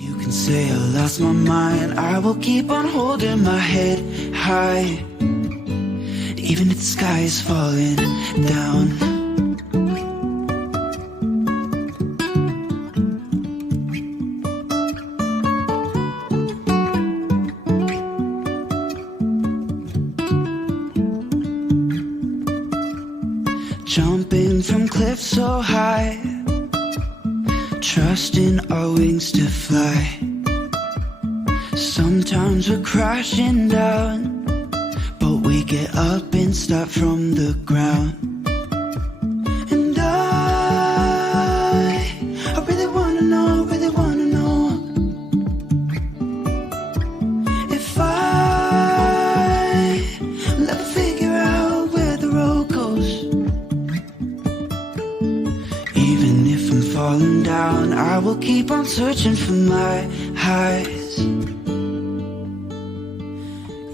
You can say I lost my mind, I will keep on holding my head high, even if the sky is falling down. Jumping from cliffs so high, trusting our wings to fly. Sometimes we're crashing down, but we get up and start from the ground. And I really wanna know, if I'll ever figure out where the road goes. Even if I'm falling down, I will keep on searching for my highs.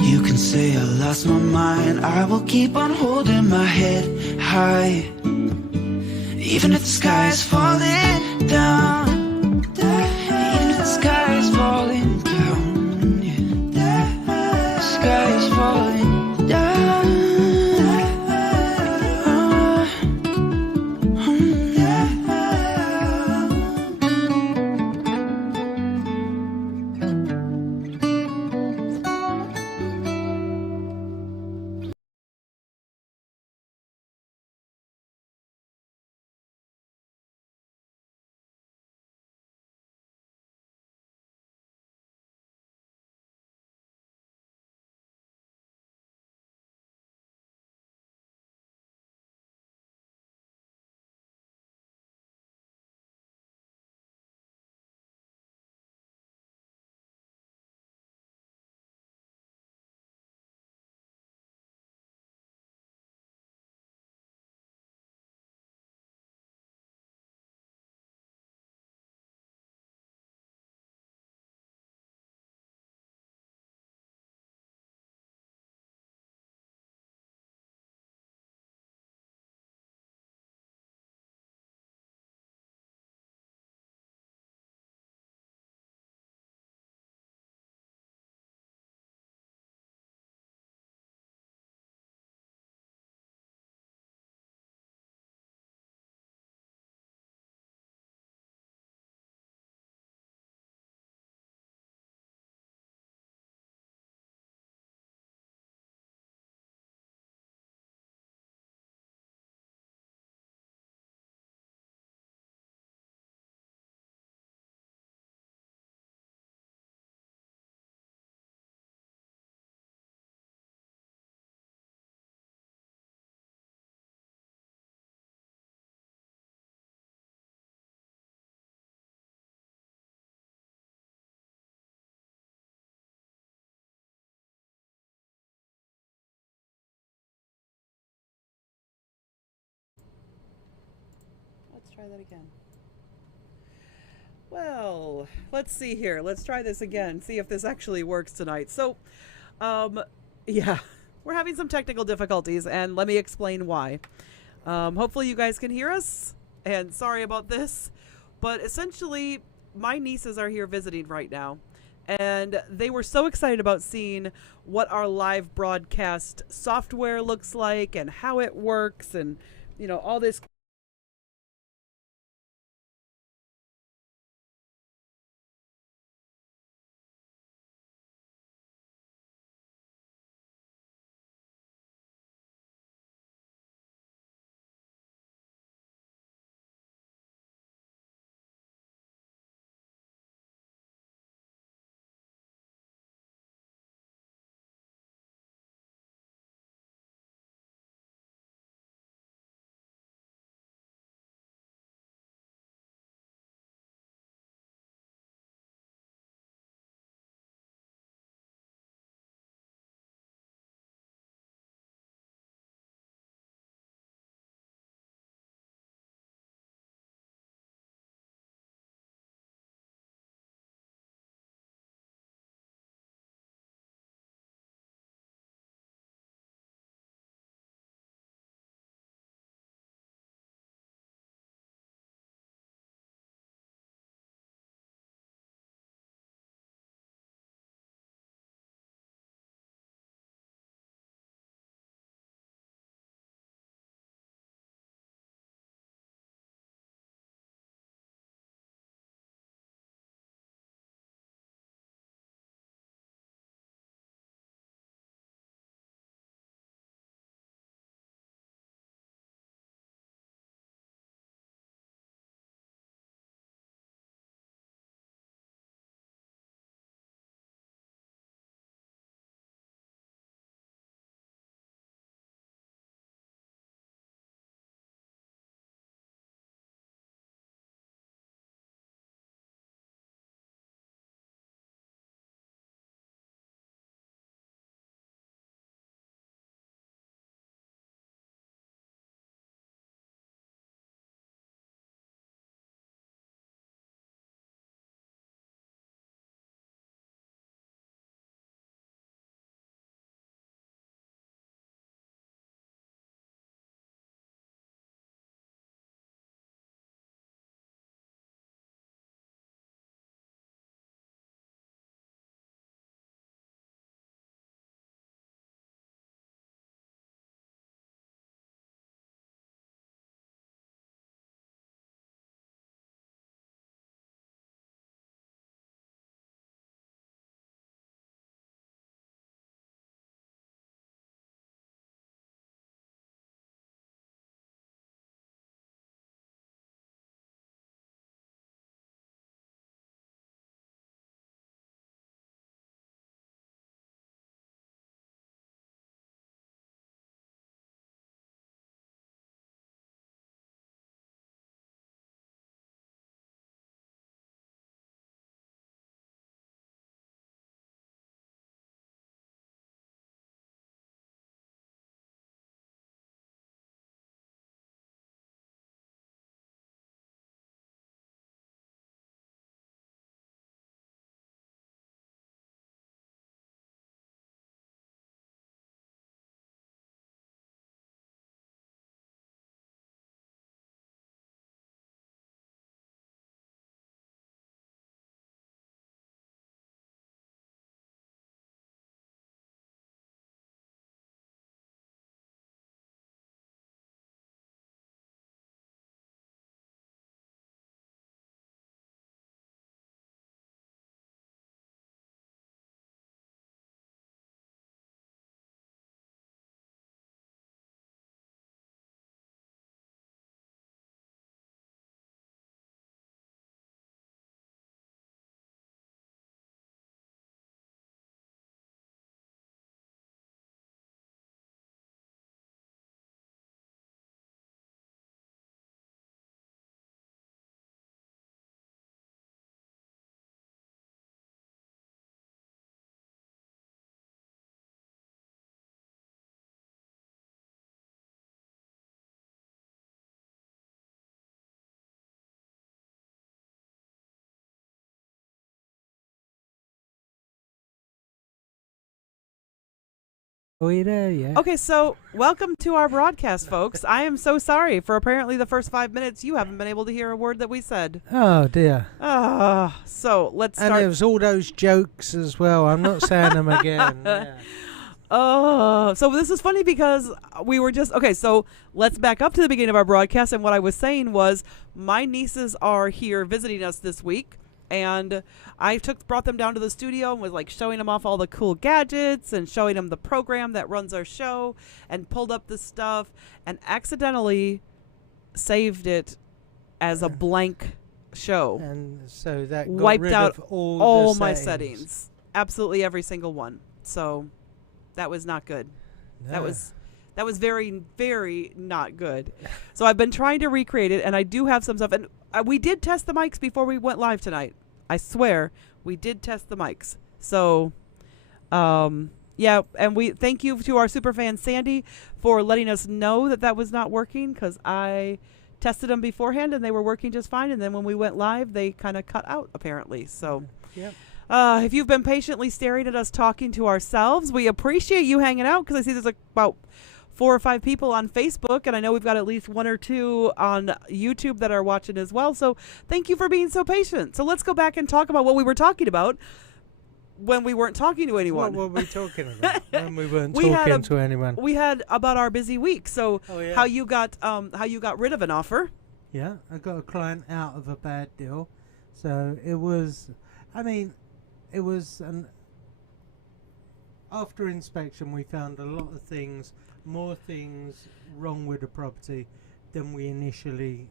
You can say I lost my mind, I will keep on holding my head high, even if the sky is falling down. Even if the sky is falling down, yeah. The sky is falling down. Let's try that again. Well, let's see here. Let's try this again. See if this actually works tonight. So, um, yeah, we're having some technical difficulties, and let me explain why. Hopefully, you guys can hear us. And sorry about this, but essentially, my nieces are here visiting right now, and they were so excited about seeing what our live broadcast software looks like and how it works, and all this Are we there yet? Okay, so welcome to our broadcast, folks. I am so sorry for apparently the first 5 minutes you haven't been able to hear a word that we said. Oh dear. So let's And start. there was all those jokes as well. I'm not saying them again. Yeah. So this is funny because we were just okay. So let's back up to the beginning of our broadcast, and what I was saying was my nieces are here visiting us this week, and I brought them down to the studio and was like showing them off all the cool gadgets and showing them the program that runs our show, and pulled up the stuff and accidentally saved it as a blank show. And so that got Wiped rid out of all all the my settings, absolutely every single one. So that was not good. No. That was very, very not good. So I've been trying to recreate it, and I do have some stuff. And we did test the mics before we went live tonight. I swear, we did test the mics. So, yeah, and we thank you to our super fan Sandy for letting us know that that was not working, because I tested them beforehand and they were working just fine. And then when we went live, they kind of cut out apparently. So. Yep. If you've been patiently staring at us talking to ourselves, we appreciate you hanging out, because I see there's like about 4 or 5 people on Facebook, and I know we've got at least 1 or 2 on YouTube that are watching as well. So thank you for being so patient. So let's go back and talk about what we were talking about when we weren't talking to anyone. What were we talking about when we weren't We had talking to anyone? We had about our busy week. So Oh, yeah. how you got rid of an offer. Yeah, I got a client out of a bad deal. So it was, it was after inspection we found a lot of things, more things wrong with the property than we initially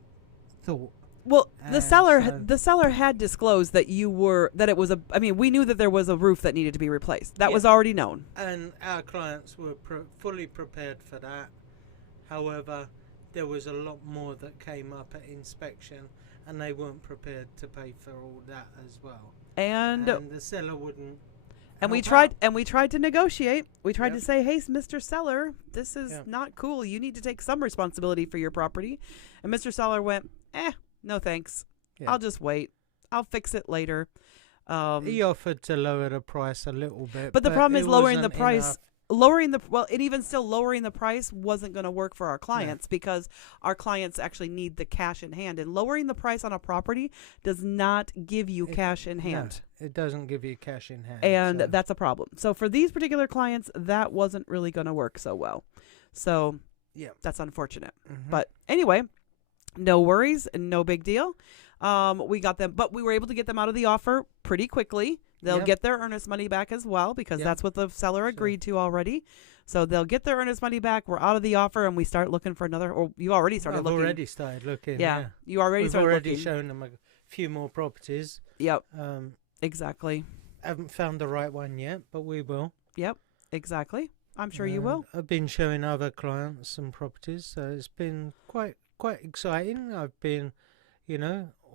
thought. Well, the And seller had disclosed that we knew that there was a roof that needed to be replaced. That Yeah. was already known. And our clients were fully prepared for that. However, there was a lot more that came up at inspection, and they weren't prepared to pay for all that as well. And the seller wouldn't. we help tried out. to negotiate. We tried Yep. to say, "Hey, Mr. Seller, this is Yep. not cool. You need to take some responsibility for your property." And Mr. Seller went, "No thanks. Yeah. I'll just wait. I'll fix it later." He offered to lower the price a little bit, But the problem is it lowering the wasn't price. enough. And even still lowering the price wasn't going to work for our clients, because our clients actually need the cash in hand, and lowering the price on a property does not give you cash in hand. No, it doesn't give you cash in hand. And so. that's a problem. So for these particular clients, that wasn't really going to work so well. So Yeah. that's unfortunate. Mhm. But anyway, no worries, no big deal. We got them, but we were able to get them out of the offer pretty quickly. They'll Yep. get their earnest money back as well, because Yep. that's what the seller Sure. agreed to already. So they'll get their earnest money back. We're out of the offer, and we start looking for another. Or you already started I've looking. already started looking. Yeah, you already We've started already looking. shown them a few more properties. Yep, Um, exactly. haven't found the right one yet, but we will. Yep, exactly. I'm sure you will. I've been showing other clients some properties, so it's been quite exciting. I've been,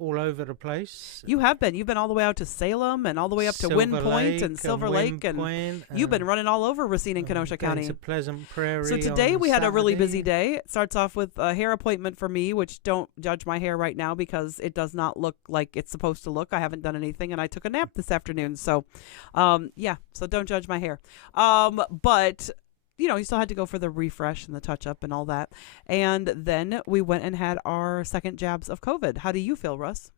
all over the place. You have been. You've been all the way out to Salem and all the way up to Wind Silver Point Lake and Silver Lake, and Point, you've been running all over Racine and Kenosha going County. to Pleasant Prairie. So today on we had a really busy Saturday. day. It starts off with a hair appointment for me, which don't judge my hair right now because it does not look like it's supposed to look. I haven't done anything, and I took a nap this afternoon. So, so don't judge my hair. But you still had to go for the refresh and the touch up and all that. And then we went and had our second jabs of COVID. How do you feel, Russ?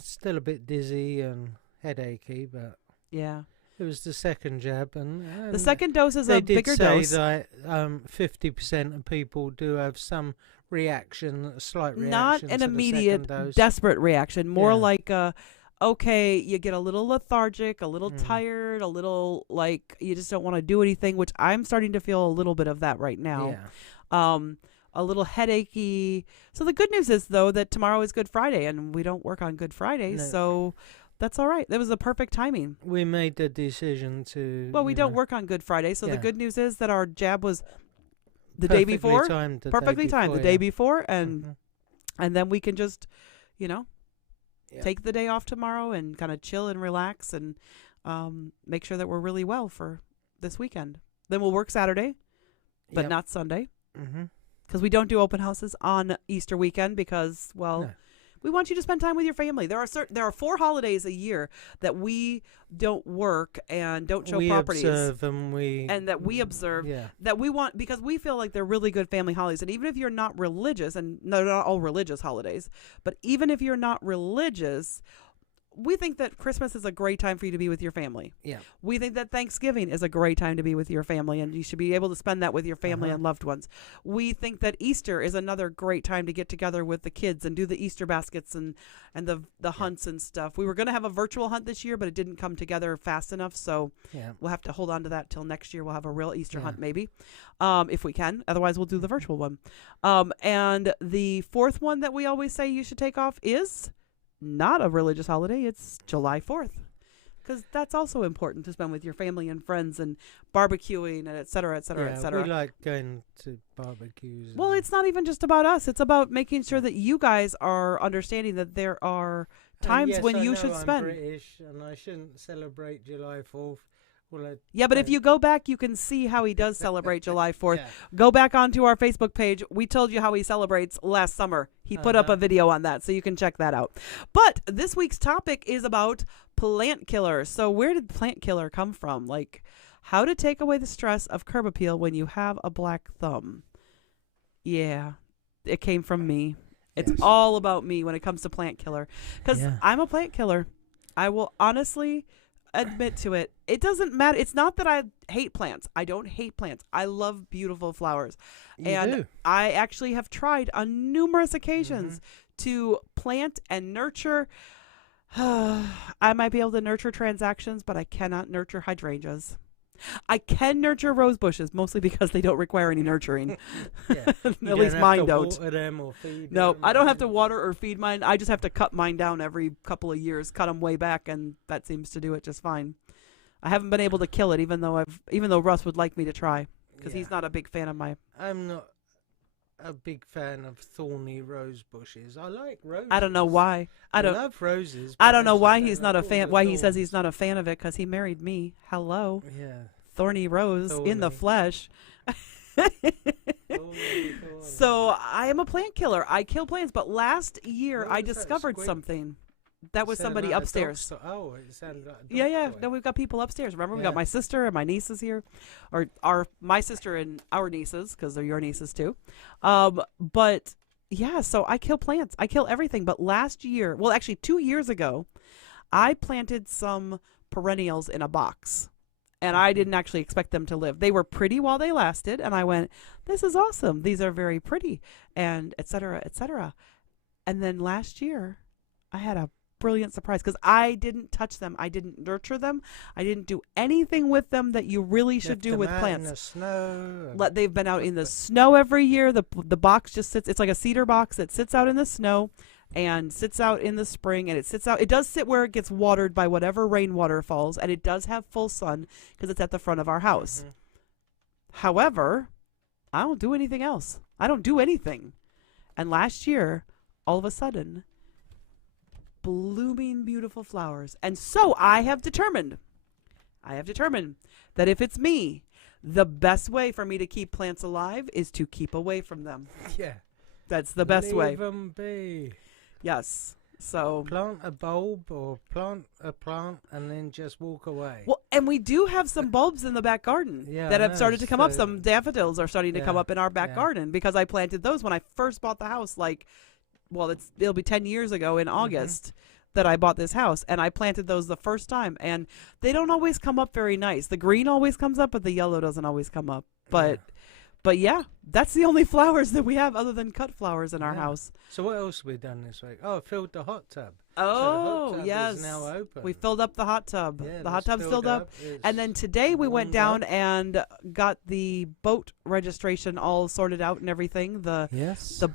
Still a bit dizzy and headachy, but Yeah. it was the second jab, and The second dose is they a did bigger say dose. that 50% of people do have some reaction, a slight reaction. Not to an the immediate, second dose. desperate reaction. More Yeah. like okay, you get a little lethargic, a little Mm. tired, a little like you just don't want to do anything, which I'm starting to feel a little bit of that right now. Yeah. A little headachy. So the good news is, though, that tomorrow is Good Friday, and we don't work on Good Friday, No. so that's all right. That was the perfect timing. We made the decision to. Well, we don't work on Good Friday, so the Yeah. good news is that our jab was the day before, perfectly timed, the day before, and then we can just, take the day off tomorrow and kind of chill and relax and make sure that we're really well for this weekend. Then we'll work Saturday, but not Sunday, Mm-hmm. because we don't do open houses on Easter weekend because, well, No. We want you to spend time with your family. There are 4 holidays a year that we don't work and don't show properties. And that we observe that we want, because we feel like they're really good family holidays. And even if you're not religious, and no, not all religious holidays, but even if you're not religious, we think that Christmas is a great time for you to be with your family. Yeah. We think that Thanksgiving is a great time to be with your family, and you should be able to spend that with your family and loved ones. We think that Easter is another great time to get together with the kids and do the Easter baskets and the hunts and stuff. We were going to have a virtual hunt this year, but it didn't come together fast enough, so we'll have to hold on to that till next year. We'll have a real Easter hunt maybe, if we can. Otherwise, we'll do the virtual one. And the 4th one that we always say you should take off is not a religious holiday. It's July 4th, because that's also important to spend with your family and friends and barbecuing and et cetera, et cetera, et cetera. We like going to barbecues. Well, it's not even just about us. It's about making sure that you guys are understanding that there are times when you should spend. I'm British and I shouldn't celebrate July 4th. But if you go back, you can see how he does celebrate July 4th. Go back onto our Facebook page. We told you how he celebrates last summer. He put up a video on that, so you can check that out. But this week's topic is about plant killers. So where did plant killer come from? Like, how to take away the stress of curb appeal when you have a black thumb. Yeah, it came from me. It's all about me when it comes to plant killer, because I'm a plant killer. I will honestly admit to it. It doesn't matter. It's not that I hate plants. I don't hate plants. I love beautiful flowers. And I actually have tried on numerous occasions to plant and nurture. I might be able to nurture transactions, but I cannot nurture hydrangeas. I can nurture rose bushes, mostly because they don't require any nurturing. At least mine don't. No, I don't have to water or feed mine. I just have to cut mine down every couple of years, cut them way back, and that seems to do it just fine. I haven't been able to kill it, even though Russ would like me to try, because he's not a big fan of my. I'm not a big fan of thorny rose bushes. I like roses. I don't know why. I love roses. I don't know why he's not a fan. Why he says he's not a fan of it, because he married me. Hello. Yeah. Thorny rose in the flesh. So I am a plant killer. I kill plants. But last year I discovered something. That was somebody upstairs. It sounded like a dog Yeah. toy. No, we've got people upstairs. Remember, we got my sister and my nieces here, or my sister and our nieces, because they're your nieces too. But yeah, so I kill plants. I kill everything. But last year, well, actually 2 years ago, I planted some perennials in a box. And I didn't actually expect them to live. They were pretty while they lasted, and I went, "This is awesome. These are very pretty," and et cetera, et cetera. And then last year, I had a brilliant surprise, because I didn't touch them. I didn't nurture them. I didn't do anything with them that you really should do with plants. In the snow. They've been out in the snow every year. The box just sits. It's like a cedar box that sits out in the snow and sits out in the spring, and it sits out. It does sit where it gets watered by whatever rainwater falls, and it does have full sun because it's at the front of our house. However, I don't do anything else. I don't do anything. And last year, all of a sudden, blooming beautiful flowers. And so I have determined that if it's me, the best way for me to keep plants alive is to keep away from them. Yeah. That's the best way. Leave them be. Yes. So plant a bulb or plant a plant and then just walk away. Well, and we do have some bulbs in the back garden that have started to come up. Some daffodils are starting to come up in our back garden, because I planted those when I first bought the house. It'll be 10 years ago in August that I bought this house, and I planted those the first time, and they don't always come up very nice. The green always comes up, but the yellow doesn't always come up. But yeah, that's the only flowers that we have other than cut flowers in our house. So what else have we done this week? Oh, filled the hot tub. Oh, so the hot tub yes. is now open. We filled up the hot tub. Yeah, the hot tub's filled up. And then today we went down and got the boat registration all sorted out and everything. The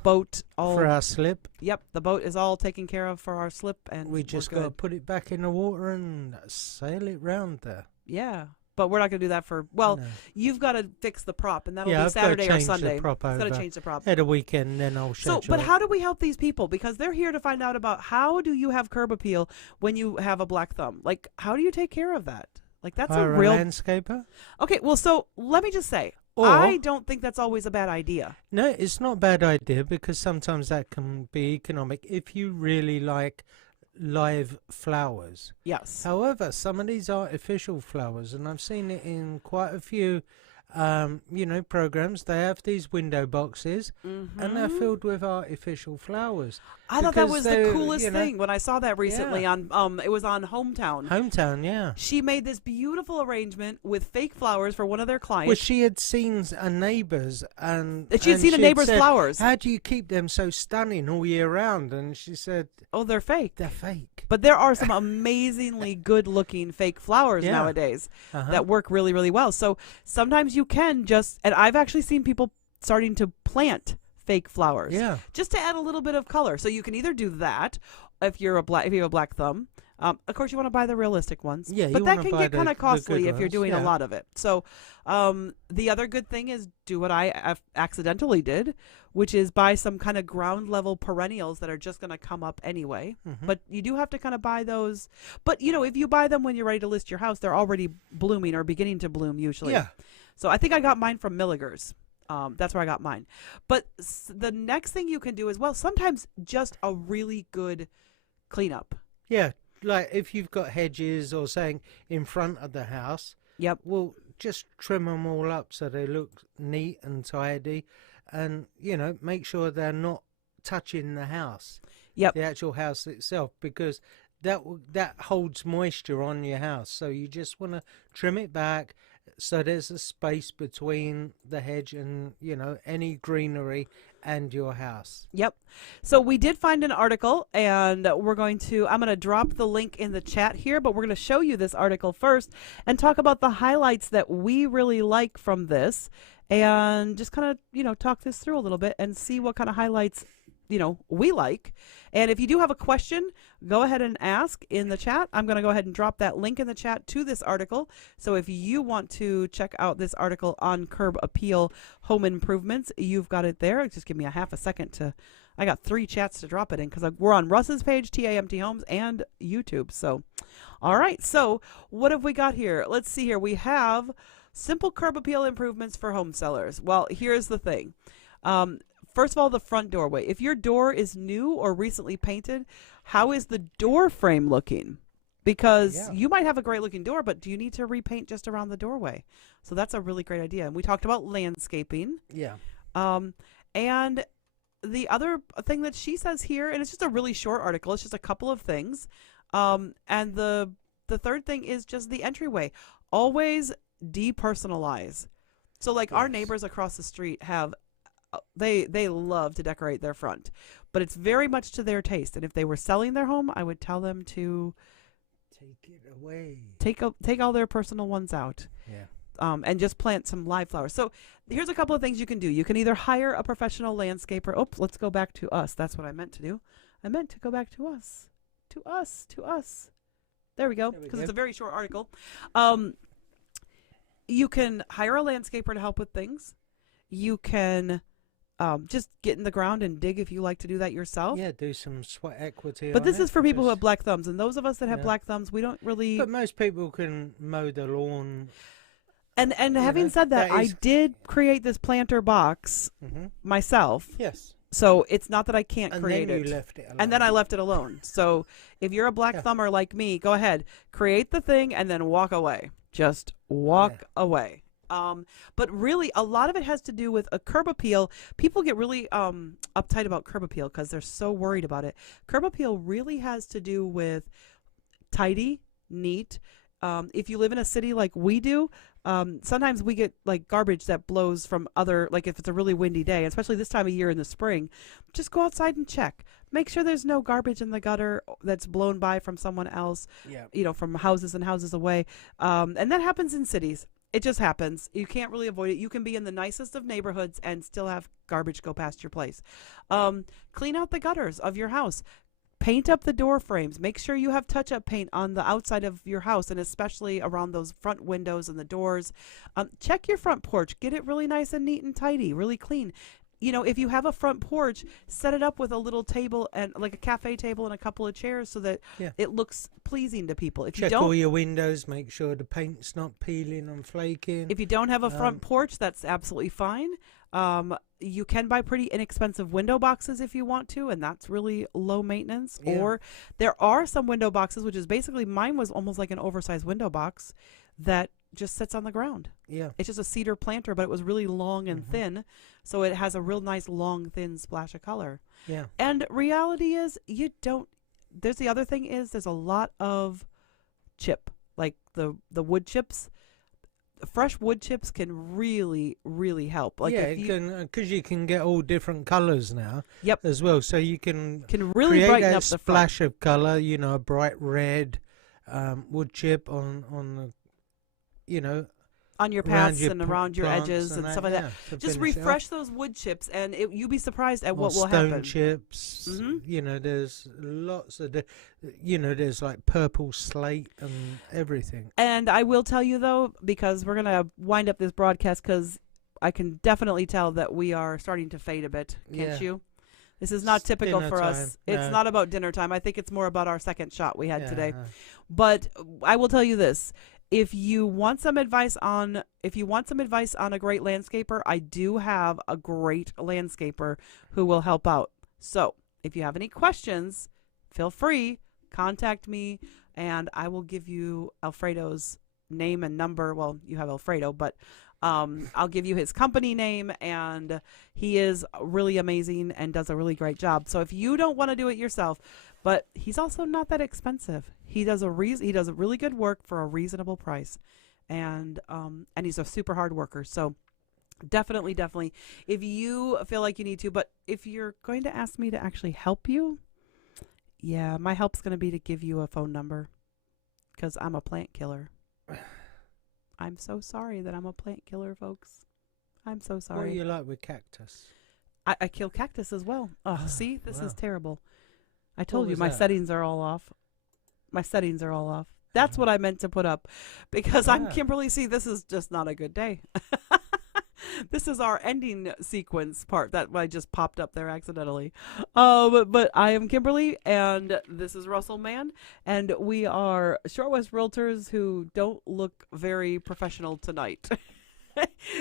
boat all for our slip. Yep, the boat is all taken care of for our slip, and we just got to put it back in the water and sail it round there. Yeah. But we're not going to do that you've got to fix the prop, and that'll be I've Saturday or Sunday. I've got to change the prop. At a weekend, then I'll schedule But how do we help these people? Because they're here to find out about how do you have curb appeal when you have a black thumb? Like, how do you take care of that? Like, that's a real landscaper. Okay, well, so let me just say, Or I don't think that's always a bad idea. no, it's not a bad idea because sometimes that can be economic if you really like live flowers. Yes. However, some of these artificial flowers, and I've seen it in quite a few, programs, they have these window boxes and they're Mhm. filled with artificial flowers. I thought that because was the they're, coolest you know, thing when I saw that recently Yeah. on it was on Hometown. Hometown, yeah. She made this beautiful arrangement with fake flowers for one of their Well, clients. she had seen a neighbour's and She had seen a she'd neighbor's said, flowers. "How do you keep them so stunning all year round?" And she said, Oh, they're fake. "They're fake." But there are some amazingly good-looking fake flowers Yeah. nowadays Uh-huh. that work really, really well. So sometimes you can just, and I've actually seen people starting to plant fake flowers, Yeah. just to add a little bit of color. So you can either do that if you have a black thumb. Of course, you want to buy the realistic ones. Yeah, you but that wanna can buy get the- kind of the costly good if you're ones, doing a yeah. lot of it. So the other good thing is do what I accidentally did, which is buy some kind of ground level perennials that are just going to come up anyway. Mhm. But you do have to kind of buy those. But you know, if you buy them when you're ready to list your house, they're already blooming or beginning to bloom usually. Yeah. So I think I got mine from Milligers. That's where I got mine. But the next thing you can do is, well, sometimes just a really good cleanup. Yeah, like if you've got hedges or something in front of the house, Yep. well, just trim them all up so they look neat and tidy, and make sure they're not touching the house, Yep. the actual house itself, because that holds moisture on your house. So you just want to trim it back so there's a space between the hedge and any greenery and your house. Yep. So we did find an article, and I'm going to drop the link in the chat here, but we're going to show you this article first and talk about the highlights that we really like from this, and just kind of, talk this through a little bit and see what kind of highlights, we like. And if you do have a question, go ahead and ask in the chat. I'm going to go ahead and drop that link in the chat to this article. So if you want to check out this article on Curb Appeal home improvements, you've got it there. Just give me a half a second I got 3 chats to drop it in because we're on Russ's page, TAMT Homes, and YouTube. So, all right. So what have we got here? Let's see here. We have simple curb appeal improvements for home sellers. Well, here's the thing. First of all, the front doorway. If your door is new or recently painted, how is the door frame looking? Because you might have a great looking door, but do you need to repaint just around the doorway? So that's a really great idea. And we talked about landscaping. Yeah. And the other thing that she says here, and it's just a really short article, it's just a couple of things. And the third thing is just the entryway. Always depersonalize. So like our neighbors across the street have they love to decorate their front, but it's very much to their taste. And if they were selling their home, I would tell them to take it away. Take all their personal ones out. Yeah. And just plant some live flowers. So here's a couple of things you can do. You can either hire a professional landscaper. Oops, let's go back to us. That's what I meant to do. I meant to go back to us. To us. There we go. Because it's a very short article. You can hire a landscaper to help with things. You can just get in the ground and dig if you like to do that yourself. Yeah, do some sweat equity. But this on is it, for people who just- have black thumbs. And those of us that have black thumbs, we don't really... But most people can mow the lawn. And having said that, that I is- did create this planter box myself. Yes. So it's not that I can't And create then it. you left it alone. And then I left it alone. So if you're a black thumber like me, go ahead, create the thing and then walk away. Just walk away. But really, a lot of it has to do with a curb appeal. People get really uptight about curb appeal because they're so worried about it. Curb appeal really has to do with tidy, neat. If you live in a city like we do, sometimes we get like garbage that blows from other, like if it's a really windy day, especially this time of year in the spring, just go outside and check. Make sure there's no garbage in the gutter that's blown by from someone else, from houses and houses away. And that happens in cities. It just happens. You can't really avoid it. You can be in the nicest of neighborhoods and still have garbage go past your place. Clean out the gutters of your house. Paint up the door frames. Make sure you have touch-up paint on the outside of your house and especially around those front windows and the doors. Check your front porch. Get it really nice and neat and tidy, really clean. you know, if you have a front porch, set it up with a little table and like a cafe table and a couple of chairs so that it looks pleasing to people. If Check you don't, all your windows, make sure the paint's not peeling and flaking. if you don't have a front porch, that's absolutely fine. You can buy pretty inexpensive window boxes if you want to, and that's really low maintenance. Yeah. Or there are some window boxes, which is basically, mine was almost like an oversized window box that just sits on the ground. Yeah. It's just a cedar planter, but it was really long and thin, so it has a real nice long thin splash of color. Yeah. And reality is, you don't. There's the other thing is there's a lot of chip, like the wood chips. Fresh wood chips can really, really help. Like, yeah, if you because you can get all different colours now. Yep. As well, so you can really create brighten that up the front. splash of colour. You know, a bright red wood chip on the, you know, on your around paths your and around your plants edges and stuff like that. to Just finish it refresh off. those wood chips, and you'll be surprised at Or what will stone happen. chips. Mhm. You know, there's lots of, you know, there's like purple slate and everything. And I will tell you, though, because we're going to wind up this broadcast, because I can definitely tell that we are starting to fade a bit. Can't Yeah. you? This is not It's typical dinner for us. time. It's No. not about dinner time. I think it's more about our second shot we had Yeah, today. But I will tell you this. If you want some advice on a great landscaper, I do have a great landscaper who will help out. So if you have any questions, feel free, contact me, and I will give you Alfredo's name and number. Well, you have Alfredo, but I'll give you his company name, and he is really amazing and does a really great job. So if you don't want to do it yourself, but he's also not that expensive. He does a really good work for a reasonable price, and he's a super hard worker. So definitely, if you feel like you need to, but if you're going to ask me to actually help you, yeah, my help's going to be to give you a phone number, because I'm a plant killer. I'm so sorry that I'm a plant killer, folks. I'm so What do sorry. you like with cactus? I kill cactus as well. Oh, see, this is wow. terrible. I told you was my that? settings are all off. My settings are all off. That's what I meant to put up, because I'm Yeah. Kimberly. See, this is just not a good day. This is our ending sequence part that I just popped up there accidentally. But I am Kimberly, and this is Russell Mann, and we are Short West Realtors who don't look very professional tonight.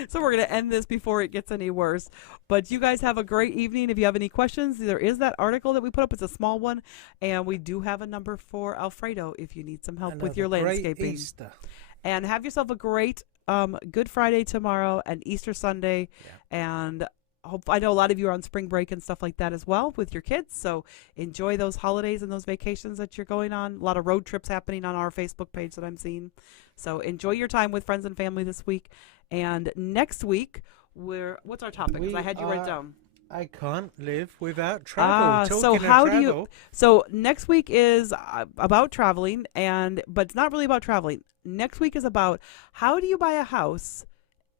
So we're going to end this before it gets any worse. But you guys have a great evening. If you have any questions, there is that article that we put up. It's a small one, and we do have a number for Alfredo if you need some help with your Another great landscaping. Easter. And have yourself a great Good Friday tomorrow and Easter Sunday. And I know a lot of you are on spring break and stuff like that as well with your kids. So enjoy those holidays and those vacations that you're going on. A lot of road trips happening on our Facebook page that I'm seeing. So enjoy your time with friends and family this week. And next week, what's our topic? Because I had you write down. I can't live without travel. So Talking how of do you? travel, So next week is about traveling, but it's not really about traveling. Next week is about how do you buy a house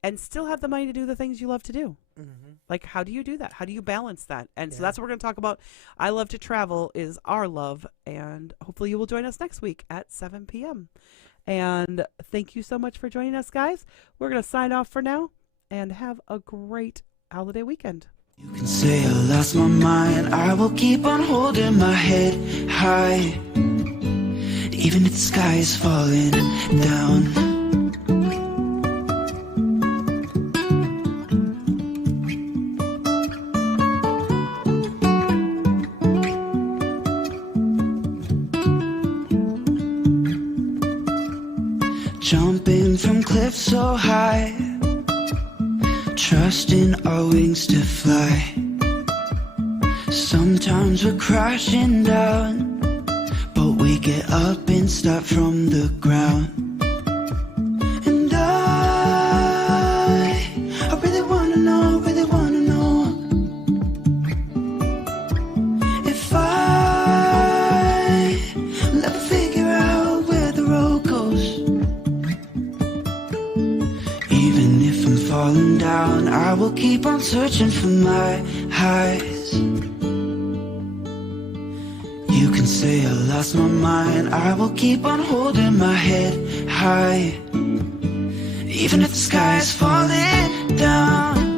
and still have the money to do the things you love to do. Mhm. Like, how do you do that? How do you balance that? And so Yeah. that's what we're going to talk about. I Love to Travel is our love, and hopefully you will join us next week at 7 p.m. And thank you so much for joining us, guys. We're going to sign off for now, and have a great holiday weekend. You can say I lost my mind, I will keep on holding my head high, even if the sky is falling down. Jumping from cliffs so high, trusting our wings to fly. Sometimes we're crashing down, but we get up and start from the ground. And I really wanna know if I'll ever figure out where the road goes. Even if I'm falling down, I will keep on searching for my highs. You can say I lost my mind, I will keep on holding my head high, even if the sky is falling down.